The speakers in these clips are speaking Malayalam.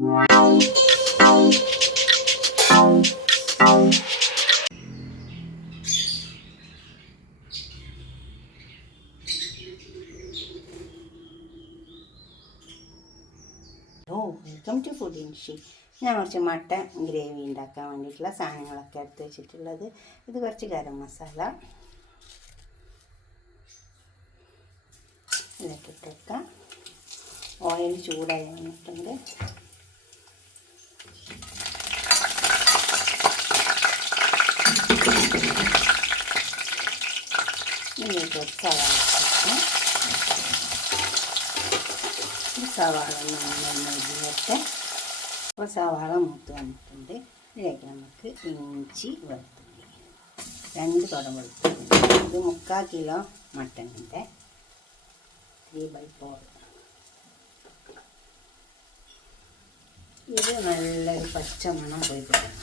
Welcome to food ഇൻഷി. ഞാൻ കുറച്ച് മട്ടൻ ഗ്രേവി ഉണ്ടാക്കാൻ വേണ്ടിയിട്ടുള്ള സാധനങ്ങളൊക്കെ എടുത്ത് വെച്ചിട്ടുള്ളത്. ഇത് കുറച്ച് ഗരം മസാല ഇതൊക്കെ ഇട്ടേക്കാം. ഓയിൽ ചൂടായി വന്നിട്ടുണ്ട്. ഇതിലേക്ക് സവാള നന്നായി ഇരിക്കട്ടെ. അപ്പോൾ സവാള മൂത്ത് വന്നിട്ടുണ്ട്. ഇതിലേക്ക് നമുക്ക് ഇഞ്ചി വെളുത്തുള്ളി 2 തുടം വെളുത്തുള്ളി. ഇത് 3/4 കിലോ മട്ടണിൻ്റെ 3/4. ഇത് നല്ലൊരു പച്ചമണം പോയി കിട്ടണം.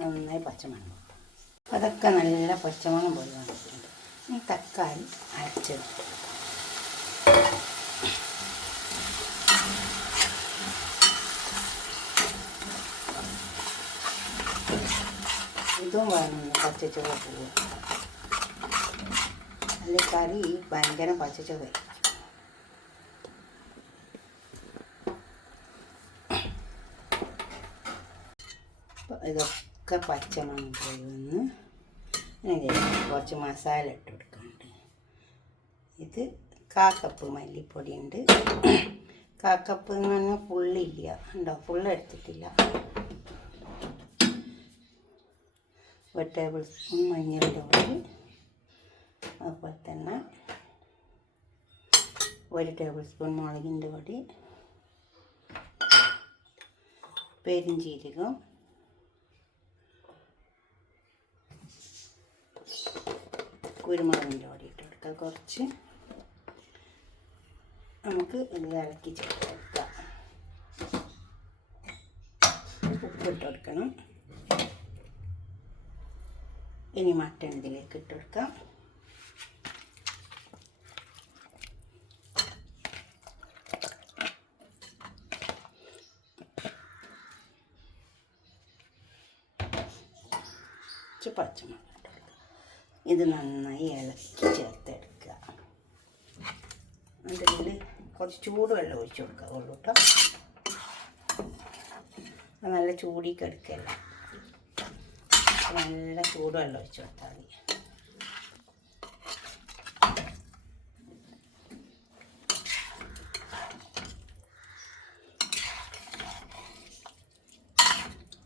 നന്നായി പച്ചമണം കിട്ടും. അതൊക്കെ നല്ല പച്ചമണം പോയി വന്നിട്ടുണ്ട്. ഈ തക്കാളി അരച്ചെടുത്ത് ഇതും വേണമെന്ന് പച്ചച്ചുവ പോവുക. അല്ലെങ്കിൽ കറി ഭയങ്കര പച്ചച്ചുവ. ഇതൊക്കെ പച്ചമണം പോയി വന്ന് കുറച്ച് മസാല ഇട്ട് കൊടുക്കുന്നുണ്ട്. ഇത് 1/4 കപ്പ് മല്ലിപ്പൊടി ഉണ്ട്. 1/4 കപ്പ് എന്ന് പറഞ്ഞാൽ ഫുള്ളില്ല ഉണ്ടോ, ഫുള്ള് എടുത്തിട്ടില്ല. 1 ടേബിൾ സ്പൂൺ മഞ്ഞളുടെ പൊടി, അതുപോലെ തന്നെ 1 ടേബിൾ സ്പൂൺ മുളകിൻ്റെ പൊടി, പെരുംജീരകം, കുരുമുളകിൻ്റെ പൊടി ഇട്ട് കൊടുക്കുക. കുറച്ച് നമുക്ക് ഇത് ഇളക്കി ചേർക്കാം. ഉപ്പിട്ട് കൊടുക്കണം. ഇനി മട്ടൺ ഇതിലേക്ക് ഇട്ട് കൊടുക്കാം. പച്ചമുളക് ഇത് നന്നായി ഇളക്കി ചേർത്തെടുക്കുക. അതിൽ കുറച്ച് ചൂടുവെള്ളം ഒഴിച്ച് കൊടുക്കുക ഉള്ളൂ കേട്ടോ. നല്ല ചൂടിക്ക് എടുക്കല്ല, നല്ല ചൂടുവെള്ളം ഒഴിച്ച് കൊടുത്താൽ മതി.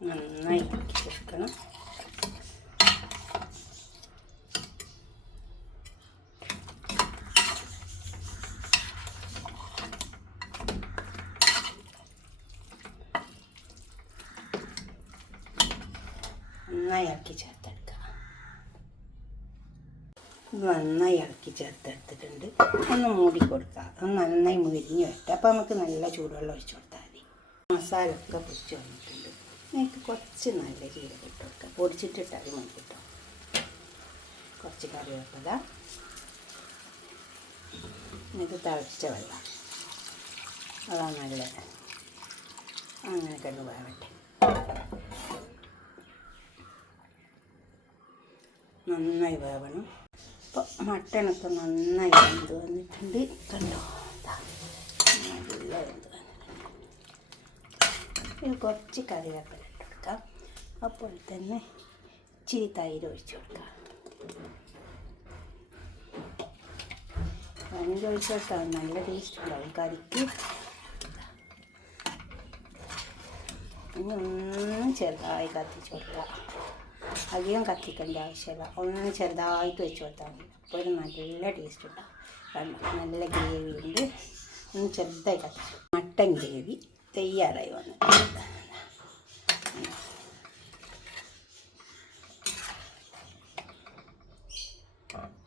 നന്നായി ഇളക്കി ചേർക്കണം. നന്നായി ഇളക്കി ചേർത്തെടുക്കുക. നന്നായി ഇളക്കി ചേർത്തെടുത്തിട്ടുണ്ട്. ഒന്ന് മൂടി കൊടുക്കുക. ഒന്ന് നന്നായി മുരിഞ്ഞ് വരട്ടെ. അപ്പോൾ നമുക്ക് നല്ല ചൂടുവെള്ളം ഒഴിച്ച് കൊടുത്താൽ മതി. മസാല ഒക്കെ പൊടിച്ച് വന്നിട്ടുണ്ട്. എനിക്ക് കുറച്ച് നല്ല ജീരകം ഇട്ട് കൊടുക്കുക. പൊടിച്ചിട്ടിട്ടാൽ മതി കേട്ടോ. കുറച്ച് കറിവേപ്പില, ഇത് തിളച്ച വെള്ളം, അതാണ് നല്ലത്. അങ്ങനെ കണ്ടു വേവട്ടെ. നന്നായി വേവണം. അപ്പോൾ മട്ടനൊക്കെ നന്നായി വെന്ത് വന്നിട്ടുണ്ട്. കണ്ടോ, നല്ല വെന്ത് വന്നിട്ടുണ്ട്. ഇത് കുറച്ച് കറിവേപ്പില ഇട്ട് കൊടുക്കാം. അപ്പോൾ തന്നെ ഇച്ചിരി തൈര് ഒഴിച്ച് കൊടുക്കാം. തൈര് ഒഴിച്ച് കൊടുത്താൽ നല്ല ടേസ്റ്റ് ഉണ്ടാവും കറിക്ക്. ഇനി ഒന്ന് ചെറുതായി കത്തിച്ച് കൊടുക്കുക. അധികം കത്തിക്കേണ്ട ആവശ്യമില്ല. ഒന്ന് ചെറുതായിട്ട് വെച്ച് കൊടുത്താൽ മതി. അപ്പോൾ ഒരു നല്ല ടേസ്റ്റ് ഉണ്ടാവും. നല്ല ഗ്രേവി ഉണ്ട്. ഒന്ന് ചെറുതായി കത്തിച്ചു. മട്ടൻ ഗ്രേവി തയ്യാറായി വന്നിട്ടുണ്ട്.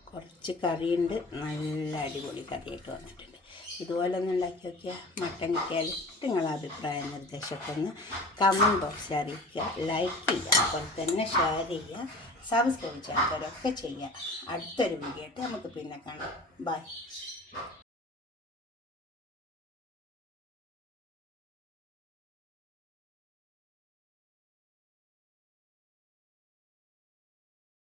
കുറച്ച് കറിയുണ്ട്. നല്ല അടിപൊളി കറിയായിട്ട് വന്നിട്ടുണ്ട്. ഇതുപോലെ ഒന്ന് ഉണ്ടാക്കി നോക്കിയാൽ മട്ടൻ കിട്ടിയാൽ നിങ്ങളുടെ അഭിപ്രായ നിർദ്ദേശമൊക്കെ ഒന്ന് കമൻറ്റ് ബോക്സിൽ അറിയിക്കുക. ലൈക്ക് ചെയ്യുക, അതുപോലെ തന്നെ ഷെയർ ചെയ്യുക, സബ്സ്ക്രൈബ് ചെയ്യാത്തവരൊക്കെ ചെയ്യുക. അടുത്തൊരു വീഡിയോ ആയിട്ട് നമുക്ക് പിന്നെ കാണാം. ബൈ.